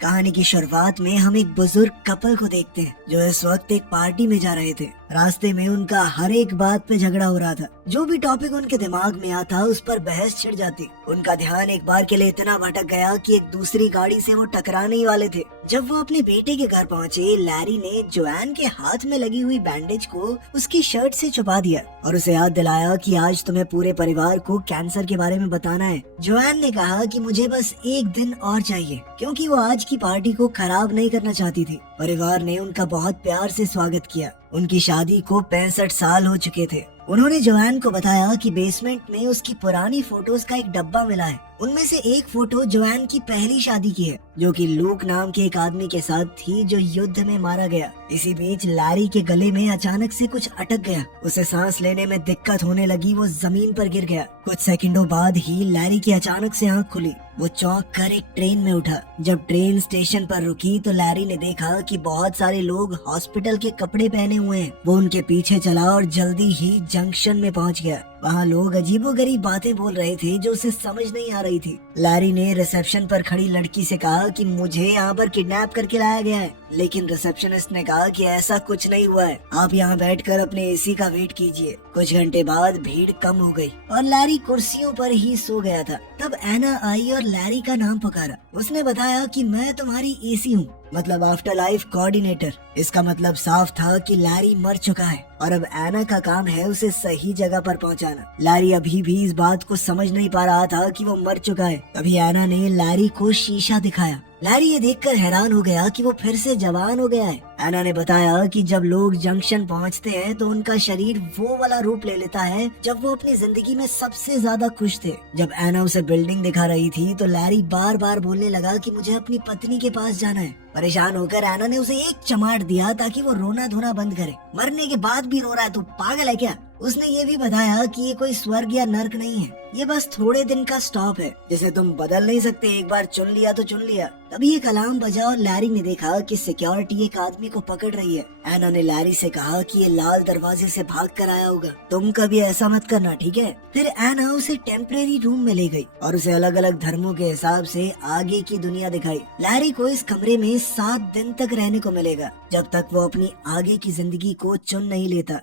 कहानी की शुरुआत में हम एक बुजुर्ग कपल को देखते हैं जो इस वक्त एक पार्टी में जा रहे थे। रास्ते में उनका हर एक बात पे झगड़ा हो रहा था। जो भी टॉपिक उनके दिमाग में आता उस पर बहस छिड़ जाती। उनका ध्यान एक बार के लिए इतना भटक गया कि एक दूसरी गाड़ी से वो टकराने ही वाले थे। जब वो अपने बेटे के घर पहुँचे, लैरी ने जोआन के हाथ में लगी हुई बैंडेज को उसकी शर्ट से छुपा दिया और उसे याद दिलाया कि आज तुम्हें पूरे परिवार को कैंसर के बारे में बताना है। जोआन ने कहा कि मुझे बस एक दिन और चाहिए, क्योंकि वो आज की पार्टी को खराब नहीं करना चाहती थी। परिवार ने उनका बहुत प्यार से स्वागत किया। उनकी शादी को 65 साल हो चुके थे। उन्होंने जोआन को बताया कि बेसमेंट में उसकी पुरानी फोटोज का एक डब्बा मिला है। उनमें से एक फोटो जोआन की पहली शादी की है, जो कि लूक नाम के एक आदमी के साथ थी जो युद्ध में मारा गया। इसी बीच लैरी के गले में अचानक से कुछ अटक गया। उसे सांस लेने में दिक्कत होने लगी। वो जमीन पर गिर गया। कुछ सेकंडों बाद ही लैरी की अचानक से आंख खुली। वो चौंक कर एक ट्रेन में उठा। जब ट्रेन स्टेशन पर रुकी तो लैरी ने देखा कि बहुत सारे लोग हॉस्पिटल के कपड़े पहने हुए हैं। वो उनके पीछे चला और जल्दी ही जंक्शन में पहुंच गया। वहाँ लोग अजीबोगरीब बातें बोल रहे थे जो उसे समझ नहीं आ रही थी। लैरी ने रिसेप्शन पर खड़ी लड़की से कहा कि मुझे यहाँ पर किडनैप करके लाया गया है, लेकिन रिसेप्शनिस्ट ने कहा कि ऐसा कुछ नहीं हुआ है, आप यहाँ बैठकर अपने एसी का वेट कीजिए। कुछ घंटे बाद भीड़ कम हो गई और लैरी कुर्सियों पर ही सो गया था। तब एना आई और लैरी का नाम पुकारा। उसने बताया कि मैं तुम्हारी एसी हूँ, मतलब आफ्टर लाइफ कोऑर्डिनेटर। इसका मतलब साफ था कि लैरी मर चुका है और अब एना का काम है उसे सही जगह पर पहुंचाना। लैरी अभी भी इस बात को समझ नहीं पा रहा था कि वो मर चुका है। तभी एना ने लैरी को शीशा दिखाया। लैरी ये देखकर हैरान हो गया कि वो फिर से जवान हो गया है। एना ने बताया कि जब लोग जंक्शन पहुंचते हैं तो उनका शरीर वो वाला रूप ले लेता है जब वो अपनी जिंदगी में सबसे ज्यादा खुश थे। जब एना उसे बिल्डिंग दिखा रही थी तो लैरी बार बार बोलने लगा कि मुझे अपनी पत्नी के पास जाना है। परेशान होकर एना ने उसे एक चमाट दिया ताकि वो रोना धोना बंद करे। मरने के बाद भी रो रहा है, तू पागल है क्या? उसने ये भी बताया कि ये कोई स्वर्ग या नर्क नहीं है, ये बस थोड़े दिन का स्टॉप है जिसे तुम बदल नहीं सकते। एक बार चुन लिया तो चुन लिया। तभी एक अलार्म बजा और लैरी ने देखा कि सिक्योरिटी एक आदमी को पकड़ रही है। एना ने लैरी से कहा कि ये लाल दरवाजे से भाग कर आया होगा, तुम कभी ऐसा मत करना, ठीक है? फिर एना उसे टेम्परेरी रूम में ले गई और उसे अलग अलग धर्मों के हिसाब से आगे की दुनिया दिखाई। लैरी को इस कमरे में 7 दिन तक रहने को मिलेगा, जब तक वो अपनी आगे की जिंदगी को चुन नहीं लेता।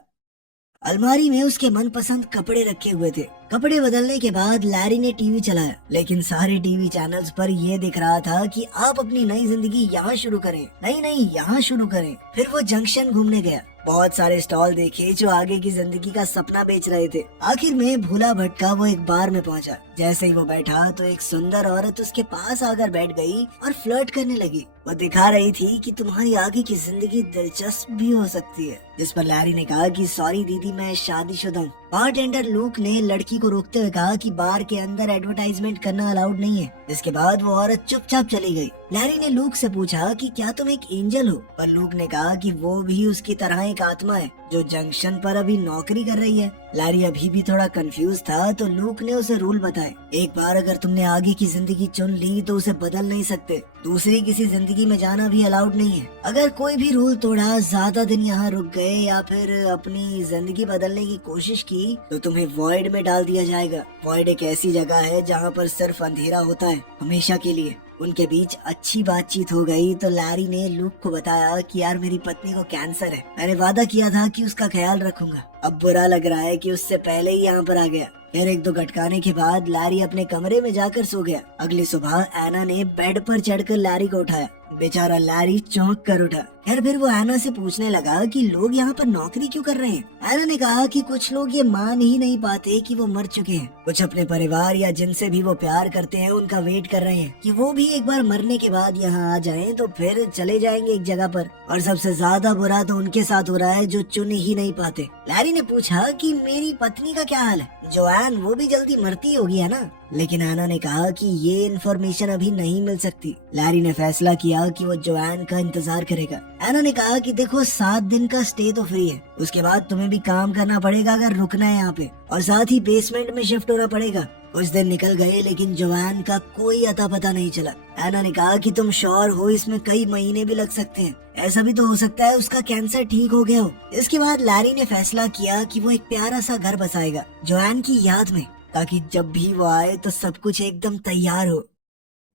अलमारी में उसके मनपसंद कपड़े रखे हुए थे। कपड़े बदलने के बाद लैरी ने टीवी चलाया, लेकिन सारे टीवी चैनल्स पर ये दिख रहा था कि आप अपनी नई जिंदगी यहाँ शुरू करें, नहीं यहाँ शुरू करें। फिर वो जंक्शन घूमने गया। बहुत सारे स्टॉल देखे जो आगे की जिंदगी का सपना बेच रहे थे। आखिर में भूला भटका वो एक बार में पहुंचा। जैसे ही वो बैठा तो एक सुंदर औरत उसके पास आकर बैठ गई और फ्लर्ट करने लगी। वो दिखा रही थी कि तुम्हारी आगे की जिंदगी दिलचस्प भी हो सकती है। जिस पर लैरी ने कहा कि सॉरी दीदी, मैं शादीशुदा हूँ। बारटेंडर लूक ने लड़की को रोकते हुए कहा कि बार के अंदर एडवर्टाइजमेंट करना अलाउड नहीं है। इसके बाद वो औरत चुपचाप चली गई। लैरी ने लूक से पूछा कि क्या तुम एक एंजल हो, पर लूक ने कहा कि वो भी उसकी तरह एक आत्मा है जो जंक्शन पर अभी नौकरी कर रही है। लैरी अभी भी थोड़ा कंफ्यूज था तो लूक ने उसे रूल बताए। एक बार अगर तुमने आगे की जिंदगी चुन ली तो उसे बदल नहीं सकते। दूसरी किसी जिंदगी में जाना भी अलाउड नहीं है। अगर कोई भी रूल तोड़ा, ज्यादा दिन यहाँ रुक गए या फिर अपनी जिंदगी बदलने की कोशिश की तो तुम्हें वॉइड में डाल दिया जाएगा। वॉइड एक ऐसी जगह है जहाँ पर सिर्फ अंधेरा होता है, हमेशा के लिए। उनके बीच अच्छी बातचीत हो गई तो लैरी ने लूक को बताया कि यार मेरी पत्नी को कैंसर है, मैंने वादा किया था कि उसका ख्याल रखूंगा। अब बुरा लग रहा है कि उससे पहले ही यहाँ पर आ गया। फिर 1-2 गटकाने के बाद लैरी अपने कमरे में जाकर सो गया। अगली सुबह एना ने बेड पर चढ़कर लैरी को उठाया। बेचारा लैरी चौंक कर उठा। फिर वो एना से पूछने लगा कि लोग यहाँ पर नौकरी क्यों कर रहे हैं। एना ने कहा कि कुछ लोग ये मान ही नहीं पाते कि वो मर चुके हैं। कुछ अपने परिवार या जिनसे भी वो प्यार करते हैं उनका वेट कर रहे हैं कि वो भी एक बार मरने के बाद यहाँ आ जाएं तो फिर चले जाएंगे एक जगह पर। और सबसे ज्यादा बुरा तो उनके साथ हो रहा है जो चुन ही नहीं पाते। लैरी ने पूछा कि मेरी पत्नी का क्या हाल है? जोआन, वो भी जल्दी मरती होगी है ना? लेकिन एना ने कहा कि ये इन्फॉर्मेशन अभी नहीं मिल सकती। लैरी ने फैसला किया कि वो जोआन का इंतजार करेगा। एना ने कहा कि देखो 7 दिन का स्टे तो फ्री है, उसके बाद तुम्हें भी काम करना पड़ेगा अगर रुकना है यहाँ पे, और साथ ही बेसमेंट में शिफ्ट होना पड़ेगा। कुछ दिन निकल गए लेकिन जोआन का कोई अता पता नहीं चला। एना ने कहा कि तुम श्योर हो इसमें कई महीने भी लग सकते हैं, ऐसा भी तो हो सकता है उसका कैंसर ठीक हो गया हो। इसके बाद लैरी ने फैसला किया कि वो एक प्यारा सा घर बसाएगा जोआन की याद में, ताकि जब भी वो आए तो सब कुछ एकदम तैयार हो।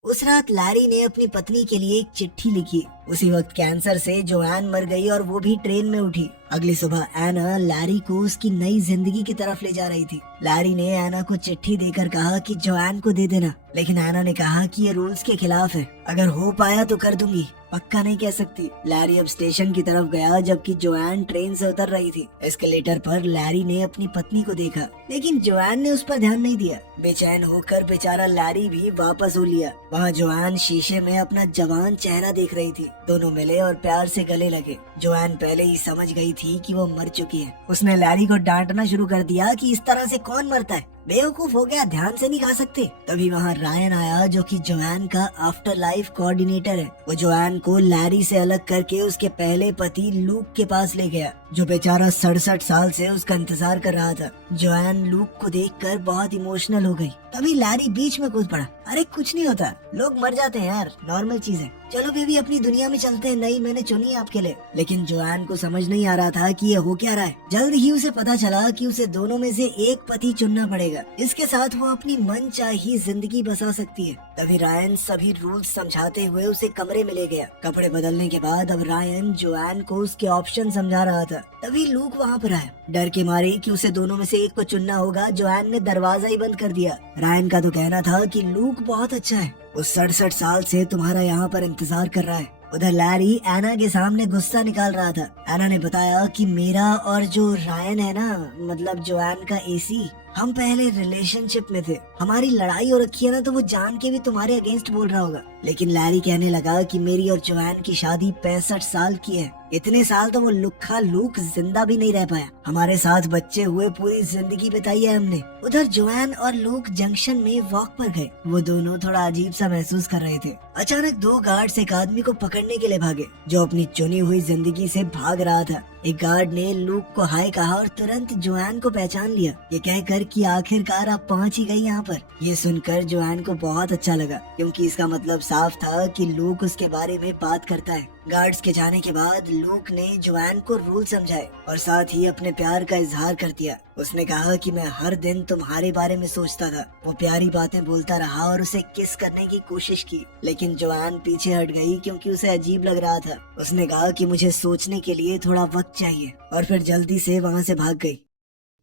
उस रात लैरी ने अपनी पत्नी के लिए एक चिट्ठी लिखी। उसी वक्त कैंसर से जोआन मर गई और वो भी ट्रेन में उठी। अगली सुबह एना लैरी को उसकी नई जिंदगी की तरफ ले जा रही थी। लैरी ने एना को चिट्ठी देकर कहा कि जोआन को दे देना, लेकिन एना ने कहा कि ये रूल्स के खिलाफ है, अगर हो पाया तो कर दूंगी, पक्का नहीं कह सकती। लैरी अब स्टेशन की तरफ गया जबकि जोआन ट्रेन से उतर रही थी। एस्केलेटर पर लैरी ने अपनी पत्नी को देखा, लेकिन जोआन ने उस पर ध्यान नहीं दिया। बेचैन होकर बेचारा लैरी भी वापस हो लिया। वहाँ जोआन शीशे में अपना जवान चेहरा देख रही थी। दोनों मिले और प्यार से गले लगे। जोआन पहले ही समझ गई थी कि वो मर चुकी है। उसने लैरी को डांटना शुरू कर दिया कि इस तरह से कौन मरता है, बेवकूफ हो गया, ध्यान से नहीं खा सकते। तभी वहाँ रायन आया जो कि जोआन का आफ्टर लाइफ कोऑर्डिनेटर है। वो जोआन को लैरी से अलग करके उसके पहले पति लूक के पास ले गया, जो बेचारा 67 साल से उसका इंतजार कर रहा था। जोआन लूक को देखकर बहुत इमोशनल हो गई। तभी लैरी बीच में कूद पड़ा, अरे कुछ नहीं होता, लोग मर जाते हैं यार, नॉर्मल चीज है, चलो बेबी अपनी दुनिया में चलते हैं, नई मैंने चुनी है आपके लिए। लेकिन जोआन को समझ नहीं आ रहा था कि ये हो क्या रहा है। जल्द ही उसे पता चला कि उसे दोनों में से एक पति चुनना पड़ेगा, इसके साथ वो अपनी मनचाही जिंदगी बसा सकती है। तभी रायन सभी रूल्स समझाते हुए उसे कमरे में ले गया। कपड़े बदलने के बाद अब रायन जोआन को उसके ऑप्शन समझा रहा था। तभी लूक वहाँ पर आया। डर के मारे कि उसे दोनों में से एक को चुनना होगा, जोआन ने दरवाजा ही बंद कर दिया। रायन का तो कहना था कि लूक बहुत अच्छा है, वो 67 साल से तुम्हारा यहाँ पर इंतजार कर रहा है। उधर लैरी एना के सामने गुस्सा निकाल रहा था। एना ने बताया कि मेरा और जो रायन है ना, मतलब जोआन का एसी, हम पहले रिलेशनशिप में थे, हमारी लड़ाई हो रखी है ना, तो वो जान के भी तुम्हारे अगेंस्ट बोल रहा होगा। लेकिन लैरी कहने लगा कि मेरी और जोआन की शादी 65 साल की है, इतने साल तो वो लुक्खा लूक जिंदा भी नहीं रह पाया, हमारे साथ बच्चे हुए, पूरी जिंदगी बिताई है हमने। उधर जोआन और लूक जंक्शन में वॉक पर गए। वो दोनों थोड़ा अजीब सा महसूस कर रहे थे। अचानक दो गार्ड्स एक आदमी को पकड़ने के लिए भागे, जो अपनी चुनी हुई जिंदगी से भाग रहा था। एक गार्ड ने लूक को हाय कहा और तुरंत जोआन को पहचान लिया, ये कहकर कि आखिरकार आप पहुंच ही गई यहाँ पर। ये सुनकर जोआन को बहुत अच्छा लगा, क्योंकि इसका मतलब साफ था कि लूक उसके बारे में बात करता है। गार्ड्स के जाने के बाद लूक ने जोआन को रूल समझाए और साथ ही अपने प्यार का इजहार कर दिया। उसने कहा कि मैं हर दिन तुम्हारे बारे में सोचता था। वो प्यारी बातें बोलता रहा और उसे किस करने की कोशिश की, लेकिन जोआन पीछे हट गई क्योंकि उसे अजीब लग रहा था। उसने कहा कि मुझे सोचने के लिए थोड़ा वक्त चाहिए और फिर जल्दी से वहाँ से भाग गई।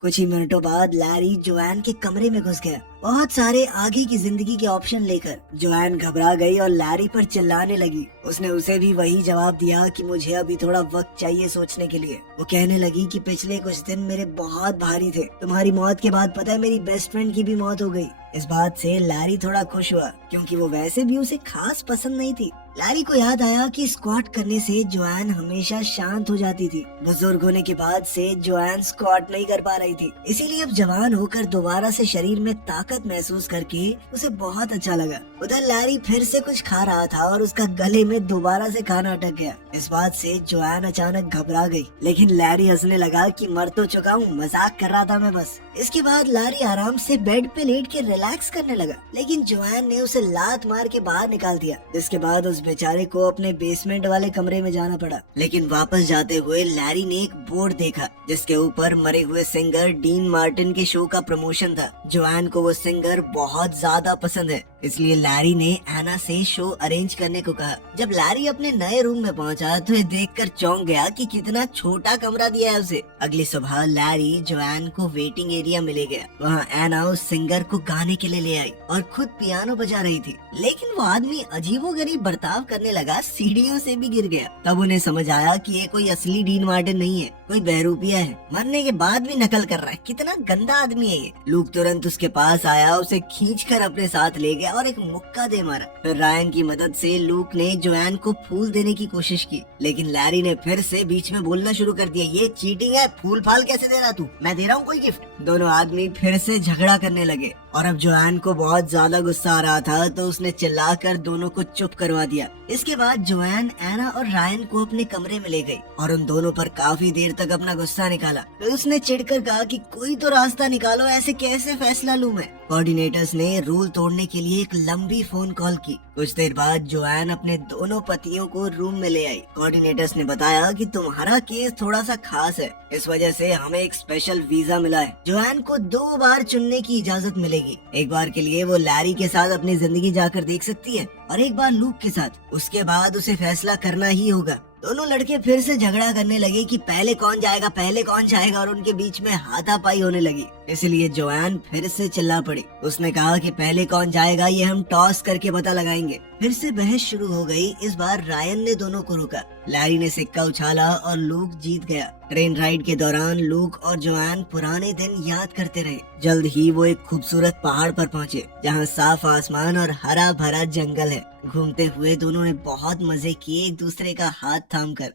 कुछ ही मिनटों बाद लैरी जोआन के कमरे में घुस गया, बहुत सारे आगे की जिंदगी के ऑप्शन लेकर। जोआन घबरा गई और लैरी पर चिल्लाने लगी। उसने उसे भी वही जवाब दिया कि मुझे अभी थोड़ा वक्त चाहिए सोचने के लिए। वो कहने लगी कि पिछले कुछ दिन मेरे बहुत भारी थे, तुम्हारी मौत के बाद पता है मेरी बेस्ट फ्रेंड की भी मौत हो गई। इस बात से लैरी थोड़ा खुश हुआ, क्योंकि वो वैसे भी उसे खास पसंद नहीं थी। लैरी को याद आया कि स्क्वाट करने से जोआन हमेशा शांत हो जाती थी। बुजुर्ग होने के बाद से जोआन स्क्वाट नहीं कर पा रही थी, इसीलिए अब जवान होकर दोबारा से शरीर में ताकत महसूस करके उसे बहुत अच्छा लगा। उधर लैरी फिर से कुछ खा रहा था और उसका गले में दोबारा से खाना अटक गया। इस बात से जोआन अचानक घबरा गई, लेकिन लैरी हंसने लगा कि मर तो चुका हूँ, मजाक कर रहा था मैं बस। इसके बाद लैरी आराम से बेड पे लेट के रिलैक्स करने लगा, लेकिन जोआन ने उसे लात मार के बाहर निकाल दिया। जिसके बाद उस बेचारे को अपने बेसमेंट वाले कमरे में जाना पड़ा। लेकिन वापस जाते हुए लैरी ने एक बोर्ड देखा, जिसके ऊपर मरे हुए सिंगर डीन मार्टिन के शो का प्रमोशन था। जोआन को वो सिंगर बहुत ज्यादा पसंद है, इसलिए लैरी ने एना से शो अरेंज करने को कहा। जब लैरी अपने नए रूम में पहुंचा तो ये देखकर चौंक गया कि कितना छोटा कमरा दिया है उसे। अगली सुबह लैरी जोआन को वेटिंग एरिया में ले गया। वहाँ एना उस सिंगर को गाने के लिए ले आई और खुद पियानो बजा रही थी, लेकिन वो आदमी अजीबोगरीब बर्ताव करने लगा, सीढ़ियों से भी गिर गया। तब उन्हें समझ आया कि ये कोई असली डीन मार्टिन नहीं है, कोई बहरूपिया है, मरने के बाद भी नकल कर रहा है, कितना गंदा आदमी है ये। लूक तुरंत उसके पास आया, उसे खींचकर अपने साथ ले गया और एक मुक्का दे मारा। फिर रायन की मदद से लूक ने जोआन को फूल देने की कोशिश की, लेकिन लैरी ने फिर से बीच में बोलना शुरू कर दिया, ये चीटिंग है, फूल फाल कैसे दे रहा तू, मैं दे रहा हूँ कोई गिफ्ट। दोनों आदमी फिर से झगड़ा करने लगे और अब जोआन को बहुत ज्यादा गुस्सा आ रहा था, तो उसने चिल्लाकर दोनों को चुप करवा दिया। इसके बाद जोआन एना और रायन को अपने कमरे में ले गई और उन दोनों पर काफी देर तक अपना गुस्सा निकाला। फिर उसने चिढ़कर कहा कि कोई तो रास्ता निकालो, ऐसे कैसे फैसला लूं मैं। कोऑर्डिनेटर्स ने रूल तोड़ने के लिए एक लंबी फोन कॉल की। कुछ देर बाद जोआन अपने दोनों पतियों को रूम में ले आई। कोऑर्डिनेटर्स ने बताया कि तुम्हारा केस थोड़ा सा खास है, इस वजह से हमें एक स्पेशल वीजा मिला है। जोआन को 2 बार चुनने की इजाजत मिलेगी। एक बार के लिए वो लैरी के साथ अपनी जिंदगी जाकर देख सकती है और एक बार लूक के साथ। उसके बाद उसे फैसला करना ही होगा। दोनों लड़के फिर से झगड़ा करने लगे कि पहले कौन जाएगा और उनके बीच में हाथापाई होने लगी। इसलिए जोआन फिर से चिल्ला पड़ी। उसने कहा कि पहले कौन जाएगा ये हम टॉस करके पता लगाएंगे। फिर से बहस शुरू हो गई। इस बार रायन ने दोनों को रोका। लैरी ने सिक्का उछाला और लूक जीत गया। ट्रेन राइड के दौरान लूक और जोआन पुराने दिन याद करते रहे। जल्द ही वो एक खूबसूरत पहाड़ पर पहुँचे जहाँ साफ आसमान और हरा भरा जंगल है। घूमते हुए दोनों ने बहुत मजे किए एक दूसरे का हाथ थामकर।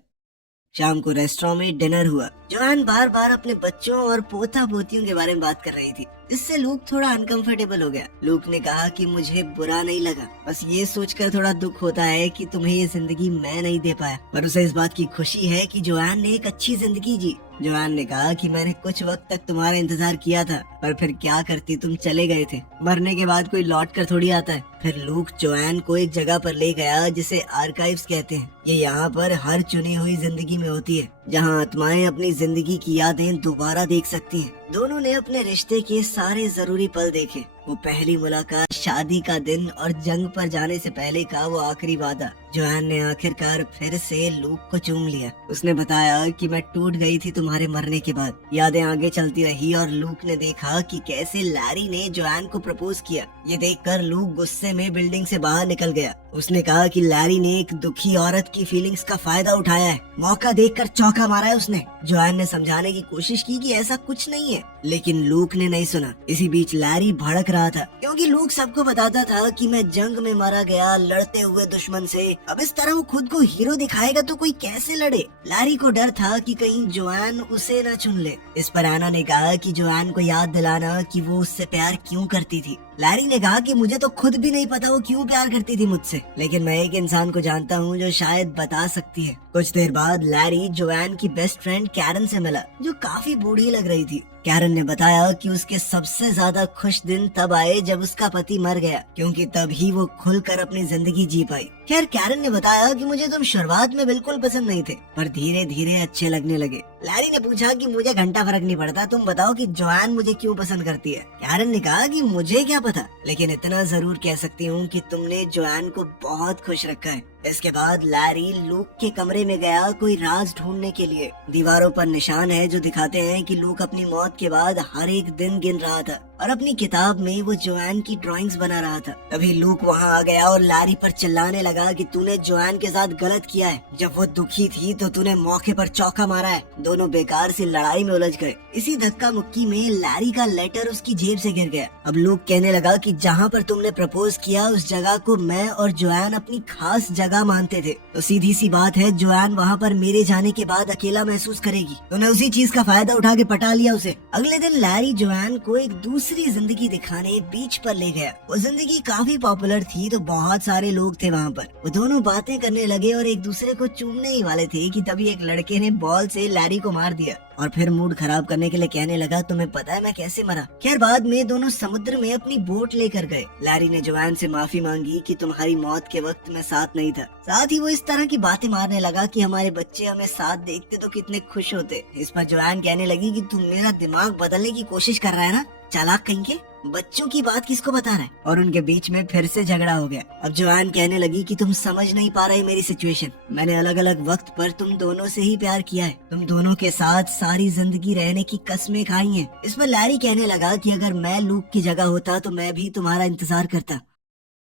शाम को रेस्टोरेंट में डिनर हुआ। जोआन बार बार अपने बच्चों और पोता पोतियों के बारे में बात कर रही थी। इससे लूक थोड़ा अनकंफर्टेबल हो गया। लूक ने कहा कि मुझे बुरा नहीं लगा, बस ये सोचकर थोड़ा दुख होता है कि तुम्हें ये जिंदगी मैं नहीं दे पाया, पर उसे इस बात की खुशी है कि जोआन ने एक अच्छी जिंदगी जी। जोआन ने कहा कि मैंने कुछ वक्त तक तुम्हारा इंतजार किया था, पर फिर क्या करती, तुम चले गए थे। मरने के बाद कोई लौट कर थोड़ी आता है। फिर लूक जोआन को एक जगह पर ले गया जिसे आर्काइव्स कहते हैं। ये यहाँ पर हर चुनी हुई जिंदगी में होती है, जहाँ आत्माएं अपनी जिंदगी की यादें दोबारा देख सकती हैं। दोनों ने अपने रिश्ते के सारे जरूरी पल देखे। वो पहली मुलाकात, शादी का दिन और जंग पर जाने से पहले का वो आखिरी वादा। जोआन ने आखिरकार फिर से लूक को चूम लिया। उसने बताया कि मैं टूट गई थी तुम्हारे मरने के बाद। यादें आगे चलती रही और लूक ने देखा कि कैसे लैरी ने जोआन को प्रपोज किया। ये देखकर लूक गुस्से में बिल्डिंग से बाहर निकल गया। उसने कहा कि लैरी ने एक दुखी औरत की फीलिंग्स का फायदा उठाया है। मौका देखकर चौका मारा है उसने। जोआन ने समझाने की कोशिश की कि ऐसा कुछ नहीं है, लेकिन लूक ने नहीं सुना। इसी बीच लैरी भड़क रहा था, क्योंकि लूक सबको बताता था कि मैं जंग में मारा गया लड़ते हुए दुश्मन से। अब इस तरह वो खुद को हीरो दिखाएगा तो कोई कैसे लड़े। लैरी को डर था कि कहीं जोआन उसे न चुन ले। इस पर एना ने कहा कि जोआन को याद दिलाना कि वो उससे प्यार क्यों करती थी। लैरी ने कहा कि मुझे तो खुद भी नहीं पता वो क्यों प्यार करती थी मुझसे, लेकिन मैं एक इंसान को जानता हूँ जो शायद बता सकती है। कुछ देर बाद लैरी जोआन की बेस्ट फ्रेंड कैरन से मिला, जो काफी बूढ़ी लग रही थी। कैरन ने बताया कि उसके सबसे ज्यादा खुश दिन तब आए जब उसका पति मर गया, क्योंकि तभी वो खुलकर अपनी जिंदगी जी पाई। खैर, कैरन ने बताया कि मुझे तुम शुरुआत में बिल्कुल पसंद नहीं थे, पर धीरे धीरे अच्छे लगने लगे। लैरी ने पूछा कि मुझे घंटा फर्क नहीं पड़ता, तुम बताओ कि जोआन मुझे क्यों पसंद करती है। कैरन ने कहा कि मुझे क्या पता, लेकिन इतना जरूर कह सकती हूँ कि तुमने जोआन को बहुत खुश रखा है। इसके बाद लैरी लूक के कमरे में गया कोई राज ढूंढने के लिए। दीवारों पर निशान है जो दिखाते हैं कि लूक अपनी मौत के बाद हर एक दिन गिन रहा था और अपनी किताब में वो जोआन की ड्राइंग्स बना रहा था। तभी लूक वहाँ आ गया और लैरी पर चिल्लाने लगा कि तूने जोआन के साथ गलत किया है। जब वो दुखी थी तो तूने मौके पर चौका मारा है। दोनों बेकार सी लड़ाई में उलझ गए। इसी धक्का मुक्की में लैरी का लेटर उसकी जेब से गिर गया। अब लूक कहने लगा कि जहाँ पर तुमने प्रपोज किया उस जगह को मैं और जोआन अपनी खास जगह मानते थे, तो सीधी सी बात है जोआन वहाँ पर मेरे जाने के बाद अकेला महसूस करेगी। तूने उसी चीज का फायदा उठा के पटा लिया उसे। अगले दिन लैरी जोआन को एक दूसरी जिंदगी दिखाने बीच पर ले गया। वो जिंदगी काफी पॉपुलर थी, तो बहुत सारे लोग थे वहाँ पर। वो दोनों बातें करने लगे और एक दूसरे को चूमने ही वाले थे कि तभी एक लड़के ने बॉल से लैरी को मार दिया और फिर मूड खराब करने के लिए कहने लगा, तुम्हें पता है मैं कैसे मरा। खैर, बाद में दोनों समुद्र में अपनी बोट लेकर गए। लैरी ने जोआन से माफी मांगी कि तुम्हारी मौत के वक्त मैं साथ नहीं था। साथ ही वो इस तरह की बातें मारने लगा कि हमारे बच्चे हमें साथ देखते तो कितने खुश होते। इस पर जोआन कहने लगी कि तुम मेरा दिमाग बदलने की कोशिश कर रहा है ना, चालाक कहीं के, बच्चों की बात किसको बता रहा है। और उनके बीच में फिर से झगड़ा हो गया। अब जोआन कहने लगी कि तुम समझ नहीं पा रहे मेरी सिचुएशन। मैंने अलग अलग वक्त पर तुम दोनों से ही प्यार किया है। तुम दोनों के साथ सारी जिंदगी रहने की कस्में खाई हैं। इस पर लैरी कहने लगा कि अगर मैं लूक की जगह होता तो मैं भी तुम्हारा इंतजार करता।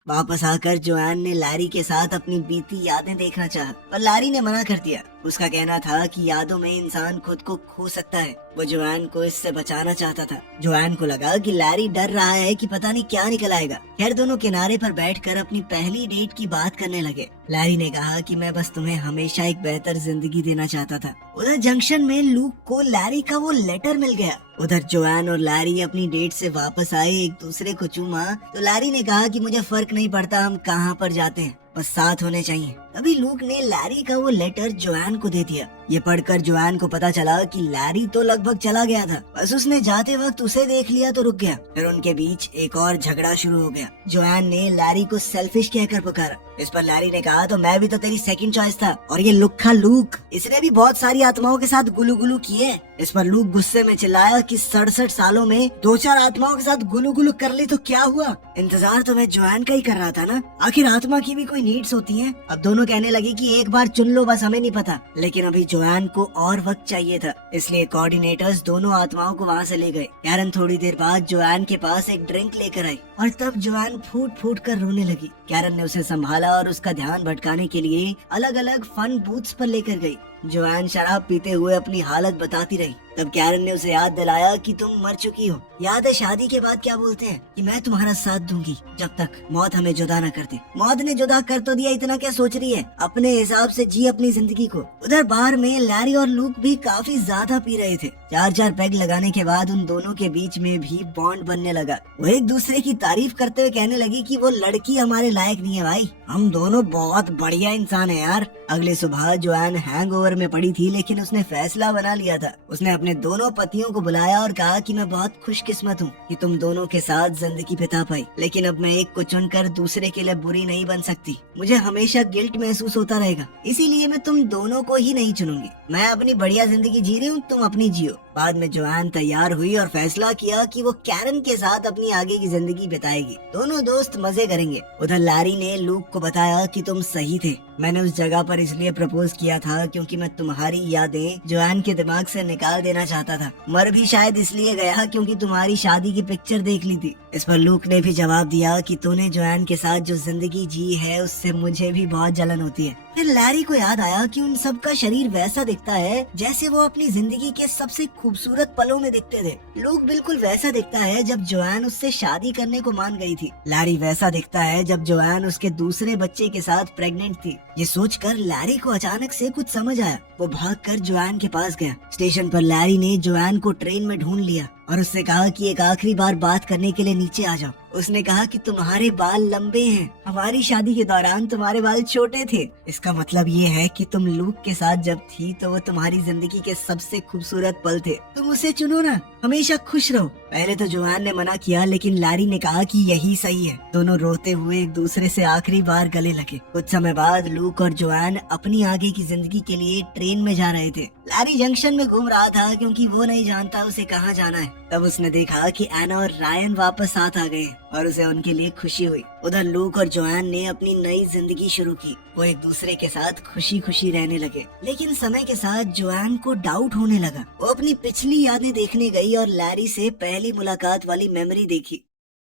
वापस आकर जोआन ने लैरी के साथ अपनी बीती यादें देखना चाहा, पर लैरी ने मना कर दिया। उसका कहना था कि यादों में इंसान खुद को खो सकता है। वो जोआन को इससे बचाना चाहता था। जोआन को लगा कि लैरी डर रहा है कि पता नहीं क्या निकल आएगा। खैर, दोनों किनारे पर बैठकर अपनी पहली डेट की बात करने लगे। लैरी ने कहा कि मैं बस तुम्हें हमेशा एक बेहतर जिंदगी देना चाहता था। उधर जंक्शन में लूक को लैरी का वो लेटर मिल गया। उधर जोआन और लैरी अपनी डेट से वापस आए, एक दूसरे को चूमा तो लैरी ने कहा कि मुझे फर्क नहीं पड़ता हम कहाँ पर जाते हैं, बस साथ होने चाहिए। तभी लूक ने लैरी का वो लेटर जोआन को दे दिया। ये पढ़कर जोआन को पता चला कि लैरी तो लगभग चला गया था, बस उसने जाते वक्त उसे देख लिया तो रुक गया। फिर उनके बीच एक और झगड़ा शुरू हो गया। जोआन ने लैरी को सेल्फिश कहकर पुकारा। इस पर लैरी ने कहा, तो मैं भी तो तेरी सेकंड चॉइस था, और ये लुक्खा लूक, इसने भी बहुत सारी आत्माओं के साथ गुलू गुलू किए। इस पर लूक गुस्से में चिल्लाया कि 67 सालों में 2-4 आत्माओं के साथ गुलू गुलू कर ली तो क्या हुआ, इंतजार तो मैं जोआन का ही कर रहा था ना, आखिर आत्मा की भी कोई नीड्स होती हैं। अब दोनों कहने लगे कि एक बार चुन लो, बस हमें नहीं पता। लेकिन अभी जोआन को और वक्त चाहिए था, इसलिए कोऑर्डिनेटर्स दोनों आत्माओं को वहाँ से ले गए। कैरन थोड़ी देर बाद जोआन के पास एक ड्रिंक लेकर आई और तब जोआन फूट फूट कर रोने लगी। कैरन ने उसे संभाला और उसका ध्यान भटकाने के लिए अलग अलग फन बूथ्स पर लेकर गई। जोआन शराब पीते हुए अपनी हालत बताती रही। तब कैरन ने उसे याद दिलाया कि तुम मर चुकी हो। याद है शादी के बाद क्या बोलते हैं कि मैं तुम्हारा साथ दूंगी जब तक मौत हमें जुदा न कर दे। मौत ने जुदा कर तो दिया, इतना क्या सोच रही है, अपने हिसाब से जी अपनी जिंदगी को। उधर बार में लैरी और लूक भी काफी ज्यादा पी रहे थे। 4-4 पैग लगाने के बाद उन दोनों के बीच में भी बॉन्ड बनने लगा। वो एक दूसरे की तारीफ करते हुए कहने लगी कि वो लड़की हमारे लायक नहीं है भाई, हम दोनों बहुत बढ़िया इंसान है यार। अगले सुबह जोआन हैंगओवर में पड़ी थी, लेकिन उसने फैसला बना लिया था। उसने अपने दोनों पतियों को बुलाया और कहा कि मैं बहुत खुशकिस्मत हूँ कि तुम दोनों के साथ जिंदगी बिता पाई, लेकिन अब मैं एक को चुनकर दूसरे के लिए बुरी नहीं बन सकती। मुझे हमेशा गिल्ट महसूस होता रहेगा, इसीलिए मैं तुम दोनों को ही नहीं चुनूंगी। मैं अपनी बढ़िया जिंदगी जी रही हूँ, तुम अपनी जियो। बाद में जोआन तैयार हुई और फैसला किया कि वो कैरन के साथ अपनी आगे की जिंदगी बिताएगी। दोनों दोस्त मजे करेंगे। उधर लैरी ने लूक को बताया कि तुम सही थे, मैंने उस जगह पर इसलिए प्रपोज किया था क्योंकि मैं तुम्हारी यादें जोआन के दिमाग से निकाल देना चाहता था। मर भी शायद इसलिए गया क्योंकि तुम्हारी शादी की पिक्चर देख ली थी। इस पर लूक ने भी जवाब दिया कि तूने जोआन के साथ जो जिंदगी जी है उससे मुझे भी बहुत जलन होती है। फिर लैरी को याद आया कि उन सब का शरीर वैसा दिखता है जैसे वो अपनी जिंदगी के सबसे खूबसूरत पलों में दिखते थे। लूक बिल्कुल वैसा दिखता है जब जोआन उससे शादी करने को मान गई थी। लैरी वैसा दिखता है जब जोआन उसके दूसरे बच्चे के साथ प्रेग्नेंट थी। ये सोचकर लैरी को अचानक से कुछ समझ आया। वो भागकर जोआन के पास गया। स्टेशन पर लैरी ने जोआन को ट्रेन में ढूंढ लिया और उससे कहा कि एक आखिरी बार बात करने के लिए नीचे आ जाओ। उसने कहा कि तुम्हारे बाल लंबे हैं, हमारी शादी के दौरान तुम्हारे बाल छोटे थे। इसका मतलब ये है कि तुम लूक के साथ जब थी तो वो तुम्हारी जिंदगी के सबसे खूबसूरत पल थे। तुम उसे चुनो ना, हमेशा खुश रहो। पहले तो जोआन ने मना किया, लेकिन लैरी ने कहा कि यही सही है। दोनों रोते हुए एक दूसरे से आखिरी बार गले लगे। कुछ समय बाद लूक और जोआन अपनी आगे की जिंदगी के लिए ट्रेन में जा रहे थे। लैरी जंक्शन में घूम रहा था क्योंकि वो नहीं जानता उसे कहाँ जाना है। तब उसने देखा कि एना और रायन वापस साथ आ गए और उसे उनके लिए खुशी हुई। उधर लूक और जोआन ने अपनी नई जिंदगी शुरू की। वो एक दूसरे के साथ खुशी खुशी रहने लगे। लेकिन समय के साथ जोआन को डाउट होने लगा। वो अपनी पिछली यादें देखने गई और लैरी से पहली मुलाकात वाली मेमोरी देखी।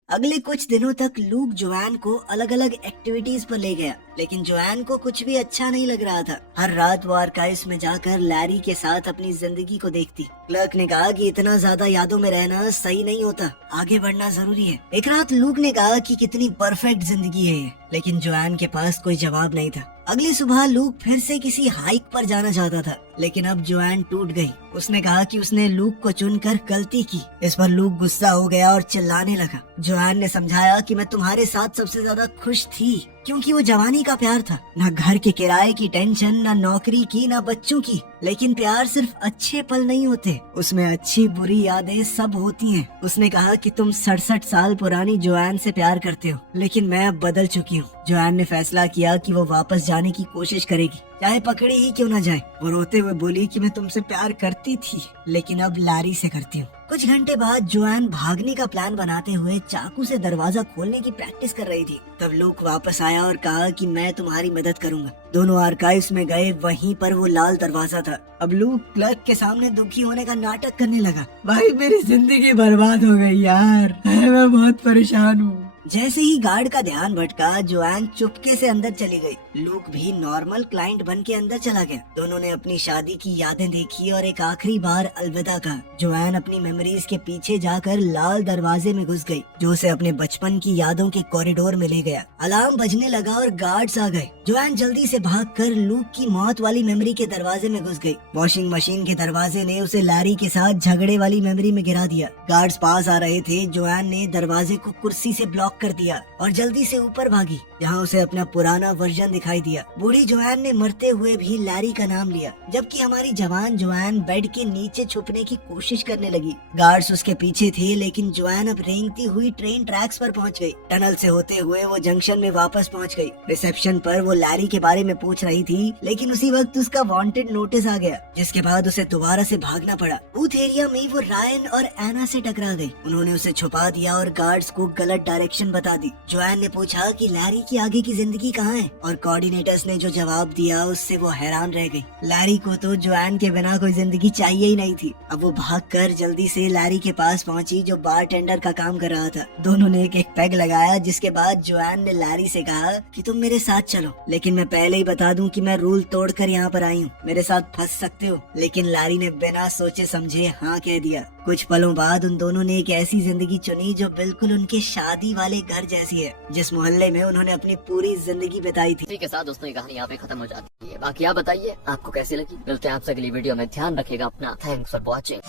अगले कुछ दिनों तक लूक जोआन को अलग अलग एक्टिविटीज पर ले गया, लेकिन जोआन को कुछ भी अच्छा नहीं लग रहा था। हर रात वो आर्काइव्स में जाकर लैरी के साथ अपनी जिंदगी को देखती। क्लर्क ने कहा कि इतना ज्यादा यादों में रहना सही नहीं होता, आगे बढ़ना जरूरी है। एक रात लूक ने कहा कि कितनी परफेक्ट जिंदगी है ये, लेकिन जोआन के पास कोई जवाब नहीं था। अगली सुबह लूक फिर से किसी हाइक पर जाना चाहता था, लेकिन अब जोआन टूट गई। उसने कहा कि उसने लूक को चुनकर गलती की। इस पर लूक गुस्सा हो गया और चिल्लाने लगा। जोआन ने समझाया कि मैं तुम्हारे साथ सबसे ज्यादा खुश थी क्योंकि वो जवानी का प्यार था, ना घर के किराए की टेंशन, ना नौकरी की, ना बच्चों की। लेकिन प्यार सिर्फ अच्छे पल नहीं होते, उसमें अच्छी बुरी यादें सब होती हैं। उसने कहा कि तुम 67 साल पुरानी जोआन से प्यार करते हो, लेकिन मैं अब बदल चुकी हूँ। जोआन ने फैसला किया कि वो वापस जाने की कोशिश करेगी, चाहे पकड़े ही क्यों न जाए। वो रोते हुए बोली कि मैं तुमसे प्यार करती थी, लेकिन अब लैरी से करती हूँ। कुछ घंटे बाद जोआन भागने का प्लान बनाते हुए चाकू से दरवाजा खोलने की प्रैक्टिस कर रही थी। तब लूक वापस आया और कहा कि मैं तुम्हारी मदद करूंगा। दोनों आर्काइव्स में गए, वहीं पर वो लाल दरवाजा था। अब लूक क्लर्क के सामने दुखी होने का नाटक करने लगा। भाई मेरी जिंदगी बर्बाद हो गई यार, मैं बहुत परेशान हूँ। जैसे ही गार्ड का ध्यान भटका, जोआन चुपके से अंदर चली गई। लूक भी नॉर्मल क्लाइंट बन के अंदर चला गया। दोनों ने अपनी शादी की यादें देखी और एक आखिरी बार अलविदा कहा। जोआन अपनी मेमोरीज के पीछे जाकर लाल दरवाजे में घुस गई, जो उसे अपने बचपन की यादों के कॉरिडोर में ले गया। अलार्म बजने लगा और गार्ड्स आ गए। जोआन जल्दी से भागकर लूक की मौत वाली मेमोरी के दरवाजे में घुस गई। वॉशिंग मशीन के दरवाजे ने उसे लैरी के साथ झगड़े वाली मेमोरी में गिरा दिया। गार्ड्स पास आ रहे थे। जोआन ने दरवाजे को कुर्सी से ब्लॉक लॉक कर दिया और जल्दी से ऊपर भागी, जहाँ उसे अपना पुराना वर्जन दिखाई दिया। बूढ़ी जोआन ने मरते हुए भी लैरी का नाम लिया, जबकि हमारी जवान जोआन बेड के नीचे छुपने की कोशिश करने लगी। गार्ड्स उसके पीछे थे, लेकिन जोआन अब रेंगती हुई ट्रेन ट्रैक्स पर पहुंच गई। टनल से होते हुए वो जंक्शन में वापस पहुंच गई। रिसेप्शन पर वो लैरी के बारे में पूछ रही थी, लेकिन उसी वक्त उसका वांटेड नोटिस आ गया, जिसके बाद उसे दोबारा से भागना पड़ा। बूथ एरिया में वो रायन और एना से टकरा गई। उन्होंने उसे छुपा दिया और गार्ड्स को गलत डायरेक्शन बता दी। जोआन ने पूछा कि लैरी की आगे की जिंदगी कहाँ है, और कोऑर्डिनेटर्स ने जो जवाब दिया उससे वो हैरान रह गई। लैरी को तो जोआन के बिना कोई जिंदगी चाहिए ही नहीं थी। अब वो भागकर जल्दी से लैरी के पास पहुंची, जो बारटेंडर का काम कर रहा था। दोनों ने एक पैग लगाया, जिसके बाद जोआन ने लैरी से कहा कि तुम मेरे साथ चलो, लेकिन मैं पहले ही बता दूं कि मैं रूल तोड़कर यहाँ पर आई हूँ, मेरे साथ फंस सकते हो। लेकिन लैरी ने बिना सोचे समझे हाँ कह दिया। कुछ पलों बाद उन दोनों ने एक ऐसी जिंदगी चुनी जो बिल्कुल उनके शादी वाले घर जैसी है, जिस मोहल्ले में उन्होंने अपनी पूरी जिंदगी बिताई थी। इसी के साथ दोस्तों ये कहानी यहाँ पे खत्म हो जाती है। बाकी आप बताइए आपको कैसी लगी। मिलते हैं आपसे अगली वीडियो में। ध्यान रखिएगा अपना। Thanks for watching.